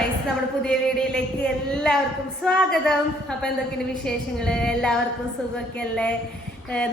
Guys, നമ്മുടെ പുതിയ വീഡിയോയിലേക്ക് എല്ലാവർക്കും സ്വാഗതം. അപ്പൊ എന്തൊക്കെയാണ് വിശേഷങ്ങള്? എല്ലാവർക്കും സുഖമൊക്കെ അല്ലേ?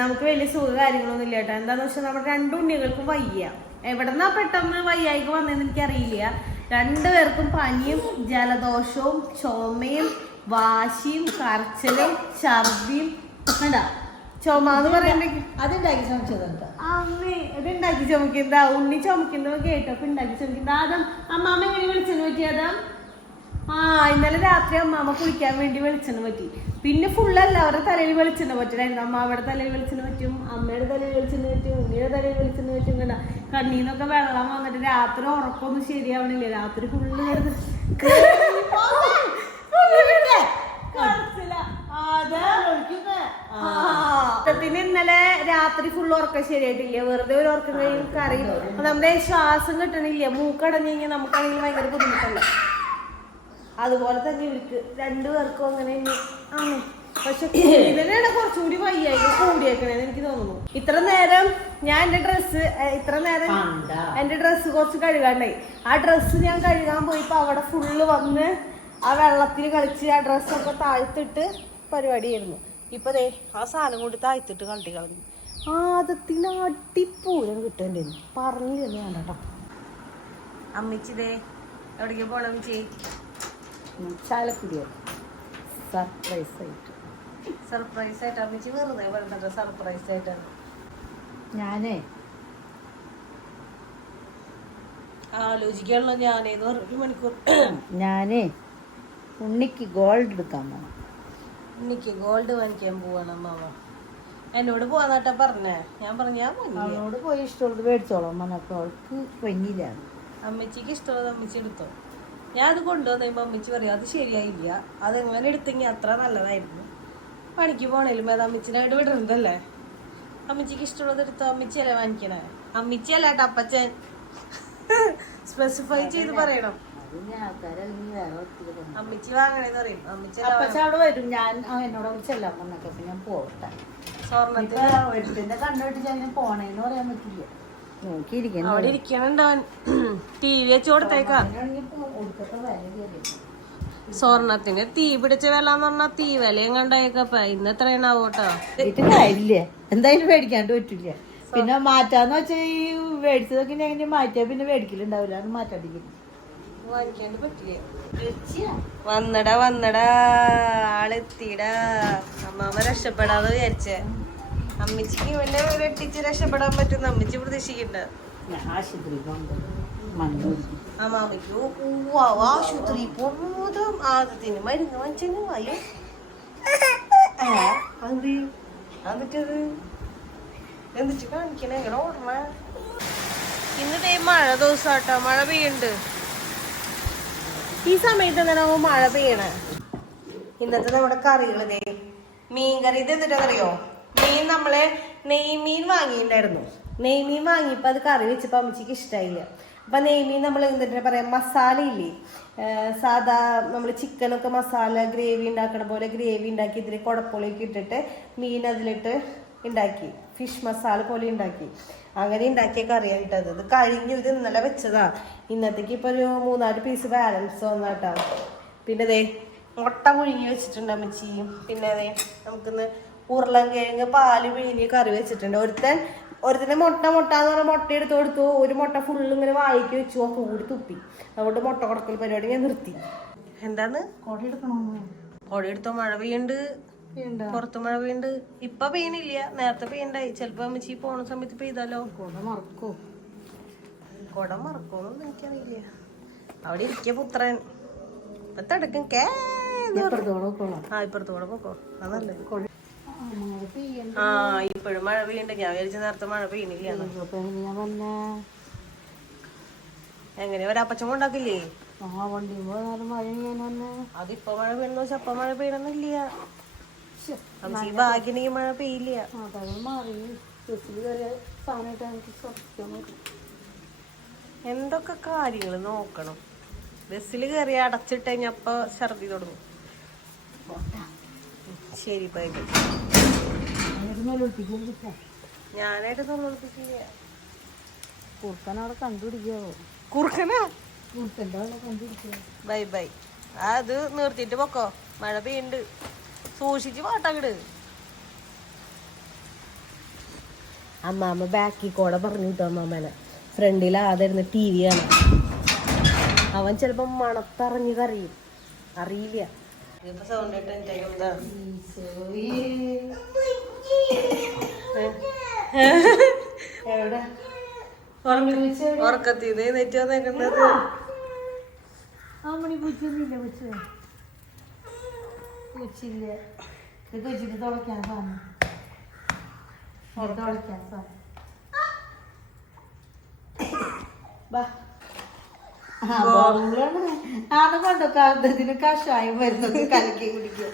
നമുക്ക് വലിയ സുഖ കാര്യങ്ങളൊന്നും ഇല്ല കേട്ടോ. എന്താന്ന് വെച്ചാൽ നമ്മുടെ രണ്ടു ഉണ്ണികൾക്കും വയ്യ. എവിടെന്നാ പെട്ടെന്ന് വയ്യായിക്ക് വന്നതെന്ന് എനിക്കറിയില്ല. രണ്ടുപേർക്കും പനിയും ജലദോഷവും ചുമയും വാശിയും കരച്ചിലും ഛർദിയും കണ്ടാ. ചുമ എന്ന് പറയുമ്പോ അതുണ്ടാക്കി ചുമച്ചതുണ്ട്. അമ്മേ ഇതുണ്ടാക്കി ചുമക്കുന്ന ഉണ്ണി ചുമക്കുന്നവ കേട്ടപ്പോ ഉണ്ടാക്കി ചുമക്കുന്ന ആദം അമ്മാമ്മ എങ്ങനെ വെളിച്ചെണ്ണ പറ്റിയതാ? ഇന്നലെ രാത്രി അമ്മാമ്മ കുളിക്കാൻ വേണ്ടി വെളിച്ചെണ്ണ പറ്റി. പിന്നെ ഫുള്ളല്ല അവരുടെ തലയിൽ വെളിച്ചെണ്ണ പറ്റില്ലായിരുന്നു. അമ്മാവയുടെ തലയിൽ വെളിച്ചെണ്ണ പറ്റും, അമ്മയുടെ തലയിൽ വെളിച്ചെണ്ണ പറ്റും, ഉണ്ണിയുടെ തലയിൽ വെളിച്ചെണ്ണ പറ്റും. കണ്ട കണ്ണീന്നൊക്കെ വെള്ളം വന്നിട്ട് രാത്രി ഉറക്കൊന്നും ശരിയാവണില്ല. രാത്രി ഫുള്ള് ഇന്നലെ രാത്രി ഫുള്ള് ഉറക്കം ശരിയായിട്ടില്ല. വെറുതെ ഒരു ഉറക്കം കഴിയും കറിയും നമ്മുടെ ശ്വാസം കിട്ടണില്ല. മൂക്കടഞ്ഞു കഴിഞ്ഞാൽ നമുക്കാണെങ്കിൽ ഭയങ്കര ബുദ്ധിമുട്ടല്ല. അതുപോലെ തന്നെ ഇവർക്ക് രണ്ടുപേർക്കും അങ്ങനെ ആണ്. പക്ഷെ ഇതിനാണ് കുറച്ചുകൂടി വയ്യായി കൂടിയേക്കണേന്ന് എനിക്ക് തോന്നുന്നു. ഇത്ര നേരം ഞാൻ എന്റെ ഡ്രസ്സ് കുറച്ച് കഴുകാണ്ടായി. ആ ഡ്രസ്സ് ഞാൻ കഴുകാൻ പോയിപ്പോ അവിടെ ഫുള്ള് വന്ന് ആ വെള്ളത്തിൽ കളിച്ച് ആ ഡ്രസ്സൊക്കെ താഴ്ത്തിട്ട് പരിപാടിയായിരുന്നു. ഇപ്പൊ ദേ ആ സാധനം കൊണ്ട് താഴ്ത്തിട്ട് കളി കളഞ്ഞു. ആദത്തിന് അടിപൂരം കിട്ടേണ്ടിരുന്നു. പറഞ്ഞിരുന്നു വേണ്ട കേട്ടോ. അമ്മിച്ചിതേ എവിടേക്ക് പോണം? അമ്മിച്ചി ചാലക്കുടിയോ സർപ്രൈസ് ആയിട്ട് അമ്മിച്ചി വെറുതെ പറഞ്ഞത് സർപ്രൈസ് ആയിട്ടാണ്. ഞാനേ ആലോചിക്കാനുള്ള ഞാനേന്ന് ഒരു മണിക്കൂർ ഉണ്ണിക്ക് ഗോൾഡ് എടുക്കാൻ പോണം. ഉണ്ണിക്ക് ഗോൾഡ് വാങ്ങിക്കാൻ പോവാണ് അമ്മാവ. എന്നോട് പോവാന്നാട്ടാ പറഞ്ഞേ. ഞാൻ പറഞ്ഞു അവളോട് പോയി ഇഷ്ടമുള്ളത് മേടിച്ചോളാം പറഞ്ഞപ്പോ അവൾക്ക് പൊന്നിയിലാണ്. അമ്മച്ചിക്ക് ഇഷ്ടമുള്ളത് അമ്മച്ചി എടുത്തോ. ഞാൻ അത് കൊണ്ടുവന്നു അമ്മച്ചി പറയാം അത് ശരിയായില്ല, അതെങ്ങനെ എടുത്തെങ്കിൽ അത്ര നല്ലതായിരുന്നു. പണിക്ക് പോണേലും അത് അമ്മച്ചിനായിട്ട് വിടരുന്നതല്ലേ. അമ്മച്ചിക്ക് ഇഷ്ടമുള്ളത് എടുത്തോ. അമ്മച്ചിയല്ലേ വാങ്ങിക്കണേ? അമ്മച്ചിയല്ല കേട്ടോ അപ്പച്ചൻ. സ്പെസിഫൈ ചെയ്ത് പറയണം. അമ്മച്ചി വാങ്ങണേന്ന് പറയും. അമ്മച്ചി അവിടെ വരും. ഞാൻ എന്നോട് ചെല്ലാൻ പറഞ്ഞൊക്കെ ഞാൻ പോട്ടെ. സ്വർണ്ണത്തിന്റെ കണ്ടുപിടിച്ച് ഞാൻ പോണേന്ന് പറയാൻ പറ്റില്ല. നോക്കിയിരിക്കണം. അവിടെ ഇരിക്കണുണ്ടവൻ. ടി വി വെച്ച് കൊടുത്തേക്കാം. സ്വർണത്തിന് തീ പിടിച്ച വില എന്ന് പറഞ്ഞാ തീ വിലയും കണ്ടേക്കപ്പ. ഇന്ന് എത്രയാണാവോട്ടോ. ഇല്ല എന്തായാലും മേടിക്കാണ്ട് പറ്റില്ല. പിന്നെ മാറ്റാന്ന് വെച്ചാൽ ഈ മേടിച്ചതൊക്കെ എങ്ങനെ മാറ്റിയാ പിന്നെ മേടിക്കലുണ്ടാവില്ല. അത് മാറ്റാണ്ടിരിക്കും. വാങ്ങിക്കാണ്ട് പറ്റില്ല. വന്നടാ ആളെത്തിടാ. അമ്മാമ്മ രക്ഷപ്പെടാന്ന് വിചാരിച്ചേ. അമ്മച്ചിക്ക് പിന്നെ വെട്ടിച്ച് രക്ഷപ്പെടാൻ പറ്റുന്ന അമ്മച്ചി പ്രതീക്ഷിക്കണ്ട. അമ്മാമ്മയ്ക്ക് ആശുപത്രി പോകുന്നതും ആദ്യത്തിന് മരുന്ന് വാങ്ങിച്ചു വായോ. എന്നിട്ടത് എന്നിട്ട് കാണിക്കണ എങ്ങനെ ഓർമ്മ. ഇന്നത്തെ മഴ ദിവസാട്ടോ. മഴ പെയ്യുന്നുണ്ട്. ഈ സമയത്ത് എന്തിനാവും മഴ പെയ്യണേ? ഇന്നത്തെ നമ്മുടെ കറികളതേ മീൻകറി. ഇത് എന്നിട്ടെന്നറിയോ, മീൻ നമ്മള് നെയ്മീൻ വാങ്ങിയിട്ടുണ്ടായിരുന്നു. നെയ്മീൻ വാങ്ങിയപ്പോ അത് കറി വെച്ചപ്പോ അമ്മച്ചിക്ക് ഇഷ്ടമായില്ല. അപ്പൊ നെയ്മീൻ നമ്മൾ എന്നിട്ട് പറയാം മസാല ഇല്ലേ, സാധാ നമ്മൾ ചിക്കനൊക്കെ മസാല ഗ്രേവി ഉണ്ടാക്കണ പോലെ ഗ്രേവി ഉണ്ടാക്കി ഇതിൽ കുടപ്പുളിയൊക്കെ ഇട്ടിട്ട് മീൻ അതിലിട്ട് ഉണ്ടാക്കി ഫിഷ് മസാല പോലെ ഉണ്ടാക്കി. അങ്ങനെ ഉണ്ടാക്കിയ കറിയായിട്ടത്. ഇത് കഴിഞ്ഞ് ഇത് ഇന്നലെ വെച്ചതാ. ഇന്നത്തേക്ക് ഇപ്പൊ ഒരു 3-4 പീസ് ബാലൻസ് വന്നാട്ടാ. പിന്നെ ദേ മുട്ട പുഴുങ്ങി വെച്ചിട്ടുണ്ട് അമ്മച്ചിയും. പിന്നെ അതെ നമുക്കിന്ന് ഉരുളൻകിഴങ്ങ് പാല് പിഴിഞ്ഞ് കറി വെച്ചിട്ടുണ്ട്. ഒരുത്തനെ മുട്ട എന്ന് പറഞ്ഞാൽ മുട്ട എടുത്ത് കൊടുത്തു. ഒരു മുട്ട ഫുള്ള് ഇങ്ങനെ വായിക്ക് വെച്ചു. ഒക്കെ കൂടി തുപ്പി. അതുകൊണ്ട് മുട്ട കൊടുക്കൽ പരിപാടി ഞാൻ നിർത്തി. എന്താന്ന് കൊട എടുക്കണം. കൊട എടുത്തോ? മഴ പെയ്യുണ്ട്. പുറത്ത് മഴ പെയ്യുണ്ട്. ഇപ്പൊ പെയ്യണില്ല, നേരത്തെ പെയ്യണ്ടായി. ചിലപ്പോ അമ്മച്ചി പോണ സമയത്ത് പെയ്താലോ. കൊട മറക്കോന്നൊന്നും എനിക്കറിയില്ല. അവിടെ ഇരിക്ക പുത്രൻ. ഇപ്പൊ തടക്കും ഇപ്പുറത്തോടെ പോക്കോ. അതല്ലേ ഇപ്പോഴും മഴ പെയ്യണ്ട. ഞാൻ വിചാരിച്ച നേരത്തെ മഴ പെയ്യണില്ല. എങ്ങനെ ഒരപ്പച്ചം കൊണ്ടാക്കില്ലേ? അതിപ്പോ മഴ പെയ്യണമെന്ന് വെച്ചാൽ അപ്പൊ മഴ പെയ്യണമെന്നില്ല. ഭാഗ്യനെങ്കിൽ മഴ പെയ്യില്ല. എന്തൊക്കെ കാര്യങ്ങൾ നോക്കണം. ബസ്സിൽ കയറി അടച്ചിട്ട് കഴിഞ്ഞ അപ്പൊ ഛർദി തുടങ്ങും. ശരി ബൈ. ഞാനായിട്ട് ഒളിപ്പിക്കില്ല. കുറുക്കനവിടെ കണ്ടുപിടിക്കാവോ? കുറുക്കനാ ബൈ ബൈ. അത് നിർത്തിയിട്ട് പൊക്കോ, മഴ പെയ്യുണ്ട്. സൂക്ഷിച്ച് പാട്ടാക്കിട്. അമ്മാമ്മ ബാക്കിൽ കൂടെ പറഞ്ഞു കിട്ടും അമ്മാമ്മനെ. ഫ്രണ്ടിൽ ആദ്യം ടി വി കാണാം. അവൻ ചിലപ്പോ മണത്തറിഞ്ഞ് കറിയും, അറിയില്ല. സൗണ്ട് ഉറക്കത്തിന്ന് നെറ്റ് വന്നേക്കുന്നത്. കൊണ്ടൊക്കെ കഷായം വരുന്നത് കലക്കി കുടിക്കുക.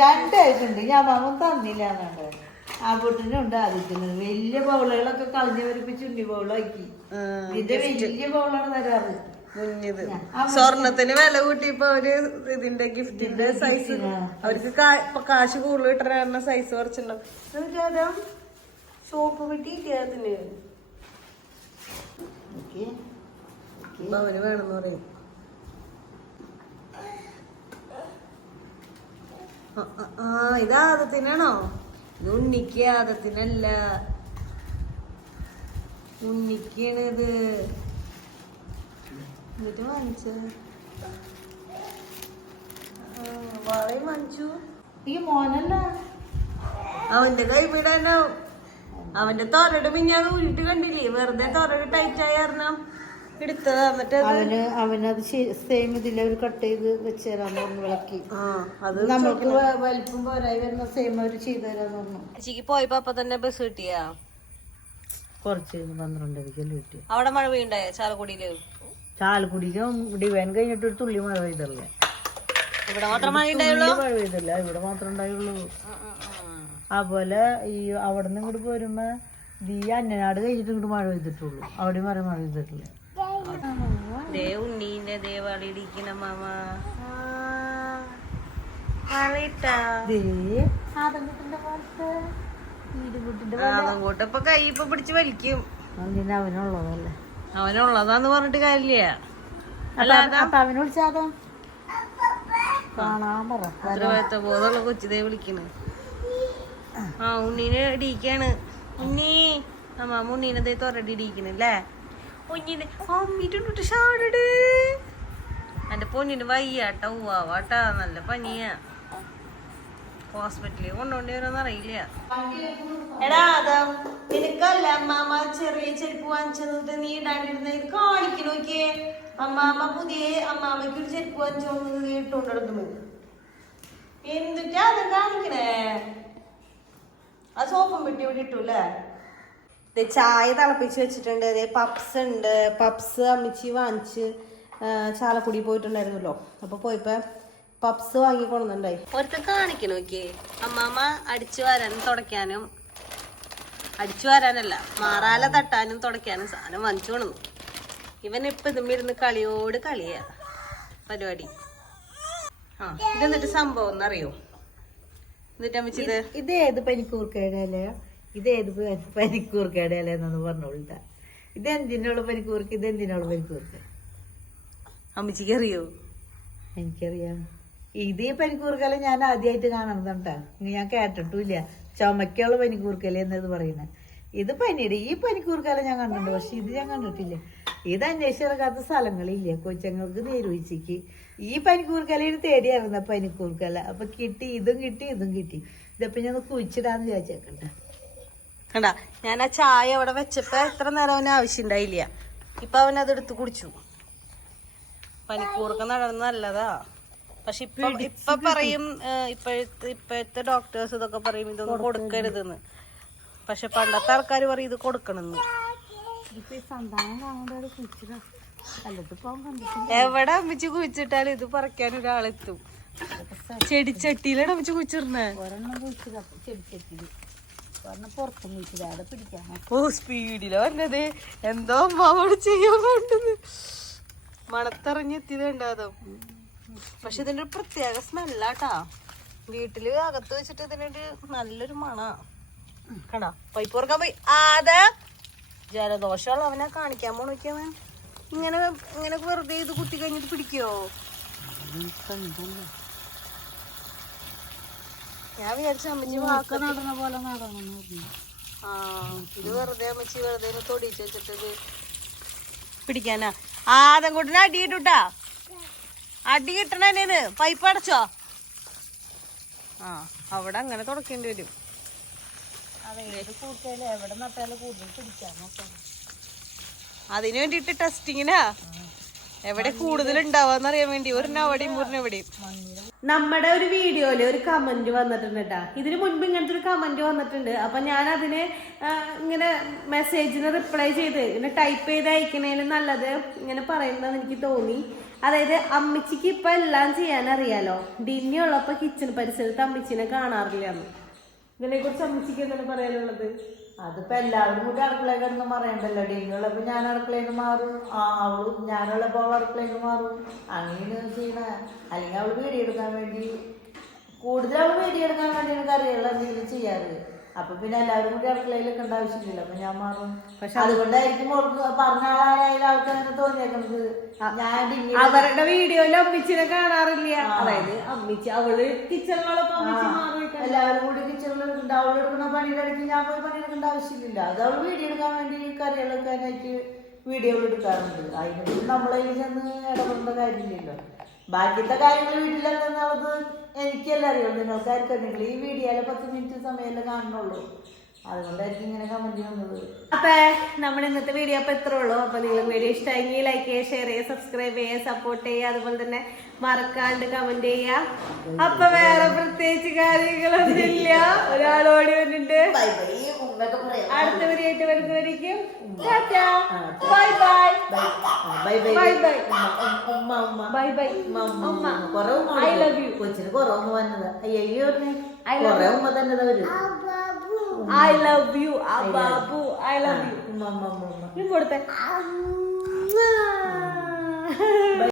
2 ആയിട്ടുണ്ട്. ഞാൻ മാമൻ തന്നില്ല എന്നുണ്ട്. ആ പൊട്ടിനുണ്ട് ആദ്യത്തിന് വലിയ ബൗളുകളൊക്കെ കളഞ്ഞവരിപ്പോ ചുണ്ടി ബൗളാക്കി. ഇതിന്റെ വലിയ ബൗളാണ് തരാറ്. സ്വർണത്തിന് വില കൂട്ടിയപ്പോ അവര് ഇതിന്റെ ഗിഫ്റ്റിന്റെ സൈസ് അവർക്ക് കാശ് കൂടുതൽ കിട്ടുന്ന സൈസ് കുറച്ചുണ്ടാവും. സോപ്പ് കിട്ടിയില്ല അതിന്. അവന് വേണമെന്ന് പറയും. ഇത് ആദത്തിനാണോ? ഇത് ഉണ്ണിക്ക്, ആദത്തിനല്ല. ഉണ്ണിക്കാണിത്. എന്നിട്ട് വാങ്ങിച്ചു വളരെ വാങ്ങിച്ചു. ഈ മോനല്ല അവന്റെ കൈവിടാനോ. അവന്റെ തൊരട് മിഞ്ഞാണ് ഊരിട്ട് കണ്ടില്ലേ? വെറുതെ തൊരട് ടൈറ്റ് ആയി കാരണം എടുത്തതാ. എന്നിട്ട് അവനത് സെയിം ഇതിൽ അവർ കട്ട് ചെയ്ത് വെച്ച് തരാന്ന് പറഞ്ഞു വിളക്കി. അത് നമ്മൾക്ക് വലിപ്പം പോരായി വരുന്ന സെയിം അവർ ചെയ്തു തരാന്ന് പറഞ്ഞു. ചേച്ചിക്ക് പോയപ്പോ അപ്പൊ തന്നെ ബസ് കിട്ടിയാ? കുറച്ച് 12:30 കിട്ടി. അവിടെ മഴ പെയ്യുണ്ടായോ ചാലക്കുടിയില്? ചാലക്കുടിക്കും ഡിവൈൻ കഴിഞ്ഞിട്ട് ഒരു തുള്ളി മഴ പെയ്തല്ലേ. ഇവിടെ മാത്രം മഴ ഉണ്ടായുള്ളൂ? മഴ പെയ്തില്ല, ഇവിടെ മാത്രം ഉണ്ടായുള്ളൂ. അതുപോലെ ഈ അവിടെ നിന്ന് ഇങ്ങോട്ട് പോരുമ്പോ ഈ അന്നനാട് കഴിഞ്ഞിട്ട് ഇങ്ങോട്ട് മഴ പെയ്തിട്ടുള്ളൂ. അവിടെ മഴ പെയ്തിട്ടില്ല. ഉണ്ണീന്റെ ദേവാളിയിരിക്കണ മാമ അങ്ങോട്ടിപ്പൊ കൈ ഇപ്പൊ പിടിച്ച് വലിക്കും. അവനുള്ളതല്ലേ, അവനുള്ളതാന്ന് പറഞ്ഞിട്ട് കാര്യമില്ല. അവന് വിളിച്ചാതോ കാണാൻ പറ. ബോധമുള്ള കൊച്ചിതേ വിളിക്കണ്. ഉണ്ണീനെ ഇടിക്കാണ്. ഉണ്ണി അമ്മ ഉണ്ണീനതേ തൊരടി ഇടിക്കണല്ലേ. പൊന്നിന് അമ്മിട്ട് ഷാടിട്. എന്റെ പൊന്നിന് വയ്യാട്ടാ. ഉവാട്ടാ, നല്ല പനിയാ. ഹോസ്പിറ്റലിൽ കൊണ്ടുപോണ്ടി വരുമെന്ന് അറിയില്ല. എടാ അതാ നിനക്കല്ല അമ്മാമ്മ ചെറിയ ചെരുപ്പ് വാങ്ങിച്ചത് നീ ഇടാണ്ടിരുന്ന. ഇത് കാണിക്കു നോക്കിയേ. അമ്മാമ്മ പുതിയ അമ്മാമ്മയ്ക്ക് ഒരു ചെരുപ്പ് വാങ്ങിച്ചോണ്ട് നീ ഇട്ടോണ്ടിരുന്നു. എന്തിട്ടാ അത് കാണിക്കണേ? ആ സോപ്പും പെട്ടി ഇവിടെ ഇട്ടൂല്ലേ. ചായ തിളപ്പിച്ച് വെച്ചിട്ടുണ്ട്. അതേ പപ്സ് ഉണ്ട്. പപ്സ് അമ്മിച്ചി വാങ്ങിച്ച് ചാലക്കുടി പോയിട്ടുണ്ടായിരുന്നല്ലോ. അപ്പൊ പോയപ്പോ പപ്സ് വാങ്ങിക്കൊണ്ടുണ്ടായി. ഒരുത്ത കാണിക്കണ നോക്കിയേ. അമ്മാമ്മ അടിച്ചു വരാനും തുടയ്ക്കാനും, അടിച്ചു വരാനല്ല മാറാല തട്ടാനും തുടയ്ക്കാനും സാധനം വാങ്ങിച്ചു കൊണ്ടു. ഇവനിപ്പൊ ഇതും ഇരുന്ന് കളിയോട് കളിയാ പരിപാടി. ഇതെന്നിട്ട് സംഭവം എന്നറിയോ? എന്നിട്ട് അമ്മച്ചിത് ഇത് ഏത് പനിക്കൂർക്കയുടെ ഇതേത് പനിക്കൂർക്കയുടെ ഇലയെന്നു പറഞ്ഞോളിട്ട. ഇതെന്തിനുള്ള പനിക്കൂർക്ക്, ഇതെന്തിനുള്ള പനിക്കൂർക്ക് അമ്മച്ചിക്ക് അറിയോ? എനിക്കറിയാം. ഇത് ഈ പനിക്കൂർക്കല ഞാൻ ആദ്യമായിട്ട് കാണുന്നുണ്ടാ. ഞാൻ കേട്ടിട്ടില്ല. ചുമക്കുള്ള പനിക്കൂർക്കല എന്നത് പറയുന്നത്. ഇത് പനിയുടെ ഈ പനിക്കൂർക്കല ഞാൻ കണ്ടിട്ടുണ്ട്, പക്ഷെ ഇത് ഞാൻ കണ്ടിട്ടില്ല. ഇത് അന്വേഷിച്ചിറക്കാത്ത സ്ഥലങ്ങളില്ല. കൊച്ചങ്ങൾക്ക് നേരുവച്ചിക്ക് ഈ പനിക്കൂർക്കലയിൽ തേടിയായിരുന്ന പനിക്കൂർക്കല. അപ്പൊ കിട്ടി, ഇതും കിട്ടി, ഇതും കിട്ടി. ഇതപ്പൊ ഞാൻ കുഴിച്ചിടാന്ന് വിചാരിച്ചേക്കണ്ട. കണ്ടാ, ഞാൻ ആ ചായ അവിടെ വെച്ചപ്പോ എത്ര നേരം അവന് ആവശ്യം ഉണ്ടായില്ല. ഇപ്പൊ അവൻ അതെടുത്ത് കുടിച്ചു. പനിക്കൂർക്ക നടന്ന് നല്ലതാ. പക്ഷെ ഇപ്പൊ പറയും, ഇപ്പോഴത്തെ ഡോക്ടേഴ്സ് ഇതൊക്കെ പറയും ഇതൊന്നും കൊടുക്കരുതെന്ന്. പക്ഷെ പണ്ടത്തെ ആൾക്കാർ പറയും ഇത് കൊടുക്കണമെന്ന്. എവിടെ അമ്മിച്ച് കുഴിച്ചിട്ടാലും ഇത് പറിക്കാൻ ഒരാളെത്തും. ചെടിച്ചട്ടിയിലാണ് അമ്മിച്ച് കുഴിച്ചിരുന്നേ. ഓ സ്പീഡില് വന്നത് എന്തോ അമ്മാവോട് ചെയ്യാൻ വേണ്ടത്. മണത്തിറങ്ങിയെത്തിയത് ഉണ്ടാകും. പക്ഷെ ഇതിന്റെ ഒരു പ്രത്യേക സ്മെല്ലാട്ടാ. വീട്ടില് അകത്ത് വെച്ചിട്ട് ഇതിനൊരു നല്ലൊരു മണ. കണ്ടാ പൈപ്പ് തുറക്കാൻ പോയി. ജലദോഷമുള്ള അവനെ കാണിക്കാൻ പോണോക്കിയവൻ. ഇങ്ങനെ ഇങ്ങനെ വെറുതെ ഇത് കുത്തി കഴിഞ്ഞിട്ട് പിടിക്കോ? ഞാൻ വിചാരിച്ച അമ്മച്ചി നടന്ന പോലെ നടണം. ആ ഇത് വെറുതെ അമ്മച്ചി വെറുതെ തൊടിച്ച് വെച്ചിട്ട് ഇത് പിടിക്കാനാ. അതങ്ങോട്ടിന് അടി കിട്ടൂട്ടാ. അടി കിട്ടണേന്ന് പൈപ്പ് അടച്ചോ? ആ അവിടെ അങ്ങനെ തുടക്കേണ്ടി വരും. അതെ, ഏത് കൂട്ടിയാലും എവിടെ നട്ടാലും കൂടുതൽ പിടിക്കാൻ നോക്കാം. അതിന് വേണ്ടിട്ട് ടെസ്റ്റിങ്ങിനാ എവിടെ കൂടുതൽ ഉണ്ടാവാന്നറിയാൻ വേണ്ടി ഒരെണ്ണം അവിടെയും ഒരെണ്ണം എവിടെയും. നമ്മുടെ ഒരു വീഡിയോയില് ഒരു കമന്റ് വന്നിട്ടുണ്ട് കേട്ടാ. ഇതിന് മുൻപ് ഇങ്ങനത്തെ ഒരു കമന്റ് വന്നിട്ടുണ്ട്. അപ്പൊ ഞാൻ അതിന് ഇങ്ങനെ മെസ്സേജിന് റിപ്ലൈ ചെയ്ത് ഇങ്ങനെ ടൈപ്പ് ചെയ്ത് അയക്കണേലും നല്ലത് ഇങ്ങനെ പറയുന്നതെന്ന് എനിക്ക് തോന്നി. അതായത് അമ്മച്ചിക്ക് ഇപ്പൊ എല്ലാം ചെയ്യാൻ അറിയാലോ. ഡിന്നി ഉള്ളപ്പോ കിച്ചൺ പരിസരത്ത് അമ്മച്ചിനെ കാണാറില്ലാന്ന്. ഇതിനെ കുറിച്ച് അമ്മച്ചിക്ക് എന്താണ് പറയാനുള്ളത്? അതിപ്പോ എല്ലാവരും കൂടി അടുക്കളയിൽ കിടന്ന് പറയണ്ടല്ലോ. ഡിന്നുള്ളപ്പോ ഞാൻ അടുക്കളയിൽ നിന്ന് മാറും, അവളും ഞാനുള്ളപ്പോ അവൾ അടുക്കളയിൽ നിന്ന് മാറും. അങ്ങനെയാണ് ചെയ്യണ. അല്ലെങ്കിൽ അവള് വീഡിയോ എടുക്കാൻ വേണ്ടി കൂടുതൽ അവള് വീഡിയോ എടുക്കാൻ വേണ്ടിയാണ് കറികൾ എന്തെങ്കിലും ചെയ്യാറ്. അപ്പൊ പിന്നെ എല്ലാവരും കൂടി അടുക്കളയിൽ നിൽക്കേണ്ട ആവശ്യമില്ല. അപ്പൊ ഞാൻ മാറും. പക്ഷെ അതുകൊണ്ടായിരിക്കും പറഞ്ഞ ആളായാലും ആൾക്ക് അങ്ങനെ തോന്നിയേക്കുന്നത്. ഞാൻ അവരുടെ വീഡിയോയില് അമ്മിച്ചിനെ കാണാറില്ല. അതായത് അമ്മിച്ചി അവള് കിച്ചണിലോടൊപ്പം എല്ലാവരും കൂടി കിച്ചണിൽ അവള് എടുക്കുന്ന പണിയുടെ ഇടയ്ക്ക് ഞാൻ പോയി പണിയെടുക്കേണ്ട ആവശ്യമില്ല. അത് അവള് വീഡിയോ എടുക്കാൻ വേണ്ടി കറികൾ വെക്കാനായിട്ട് വീഡിയോകൾ എടുക്കാറുണ്ട്. അതിന് നമ്മളതിൽ ചെന്ന് ഇടപെടേണ്ട കാര്യമില്ലല്ലോ. ബാക്കിത്തെ കാര്യങ്ങൾ വീട്ടിലെന്താണത് എനിക്കെല്ലാം അറിയുള്ളൂ. നിങ്ങൾക്കായിരിക്കും നിങ്ങൾ ഈ വീഡിയോയിലെ 10 മിനിറ്റ് സമയമല്ലേ കാണുന്നുള്ളൂ. അതുകൊണ്ടായിരിക്കും ഇങ്ങനെ കമന്റ് വന്നത്. അപ്പൊ നമ്മുടെ ഇന്നത്തെ വീഡിയോ അപ്പൊ ഇത്രേ ഉള്ളൂ. അപ്പൊ നിങ്ങൾ വീഡിയോ ഇഷ്ടമെങ്കിൽ ലൈക്ക് ചെയ്യുക, ഷെയർ ചെയ്യുക, സബ്സ്ക്രൈബ് ചെയ്യുക, സപ്പോർട്ട് ചെയ്യുക. അതുപോലെ തന്നെ മറക്കാണ്ട് കമന്റ് ചെയ്യുക. അപ്പൊ വേറെ പ്രത്യേകിച്ച് കാര്യങ്ങളൊന്നുമില്ല. ഒരാളോടി വന്നിട്ട് അടുത്ത വീഡിയോ ആയിട്ട് വരുന്നവരിക്കും bye bye bye bye bye bye bye ഉമ്മ. I love you. കൊച്ചിന് കുറവൊന്നും വന്നത് അയ്യോ കുറെ ഉമ്മ തന്നെ വരും. I love you, Babu. I love you. Mama. Ini buat